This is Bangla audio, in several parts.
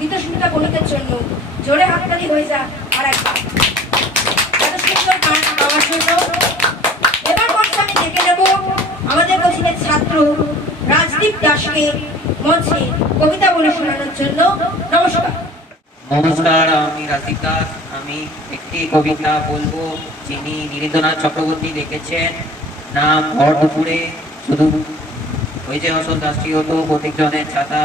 গীতসুমিতা বণিকের জন্য জোরে হাততালি হয়ে যা আর একবার এত সুন্দর গান গাওয়ার জন্য। এবার বর্ষে আমি ডেকে নেব আমাদের কোচিংয়ের ছাত্র রাজদীপ দাসকে মঞ্চে কবিতা বলে শোনানোর জন্য। নমস্কার। নমস্কার, আমি রাজদীপ দাস। আমি একটি কবিতা বলবো যিনি নীরেন্দ্রনাথ চক্রবর্তী লিখেছেন। নাম ভর দুপুরে শুধু ওই যে অসল দাসটি হতো প্রত্যেকজনের ছাতা,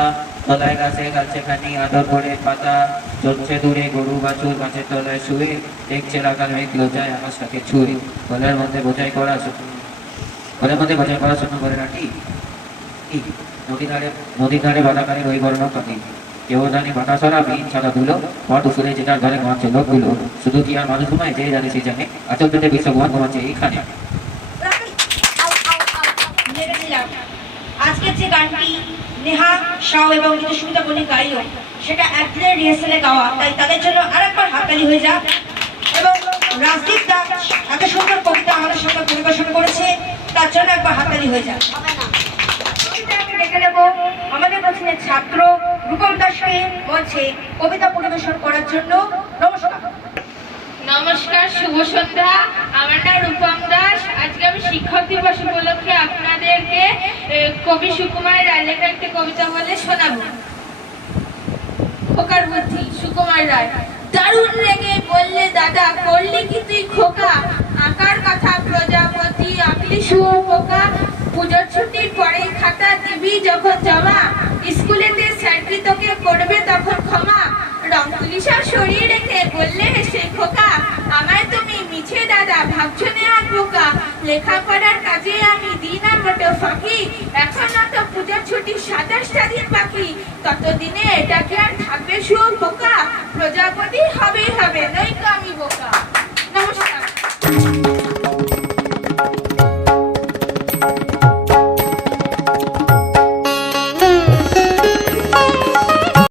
তলায় গাছে গাছে খানি আদর করে পাতা, চলছে দূরে গরু বাছুর গাছের তলায় শুয়ে, দেখছে রাখাল মেঘ লোচায় আকাশটাকে ছুঁয়ে, গলের মধ্যে বোঝাই করা শূন্য করে রাখি নদীর ধারে বাধাকারী রই বর্ণ পাখি, কেউ জানি বাঁকা সরা বিন ছাড়া ধুলো, পট উসুরে যেটার ঘরে ঘুমাচ্ছে লোকগুলো, শুধু কি আর মানুষ ঘুমায় যে জানে সে জানে, আচল পেটে বিশ্বভুবন ঘুমাচ্ছে এইখানে। আজকের যে গানটি নেহা শাও এবং গীতসুমিতা বণিক গাইল সেটা একদিনের রিহার্সালে গাওয়া, তাই তাদের জন্য আরেকবার হাততালি হয়ে যাক। এবং রাজদীপ দাস এত সুন্দর কবিতা আমাদের সঙ্গে পরিবেশন করেছে, তার জন্য একবার হাততালি হয়ে যাক। আমি ডেকে নেব আমাদের কোচিংয়ের ছাত্র রূপম দাসকে মঞ্চে কবিতা পরিবেশন করার জন্য। নমস্কার। নমস্কার, শুভ সন্ধ্যা। আমার নাম রূপম দাস। আজকে আমি শিক্ষক দিবস উপলক্ষে আপনাদেরকে কবি সুকুমার রায় লেখা একটি কবিতা বলে শোনাবো। খোকার বুদ্ধি। সুকুমার রায়। দারুণ রেগে বললে দাদা, করলি কি তুই খোকা, আঁকার কথা প্রজাপতি আঁকলি শুয়োপোকা, পুজোর ছুটির পরে খাতা দিবি যখন জমা, স্কুলেতে স্যারটি তোকে করবে তখন ক্ষমা, রং তুলিশা সরিয়ে রেখে বললে হেসে খোকা, আমায় তুমি মিছে দাদা ভাবছো নেওয়া বোকা, লেখাপড়ার কাজে আমি দিন আর মোটো ফাঁকি, এখনো তো পুজোর ছুটি 27টা দিন বাকি, ততদিনে এটাকে আর থাকবে শুয়োপোকা, প্রজাপতি হবেই হবে, নয়তো আমি বোকা।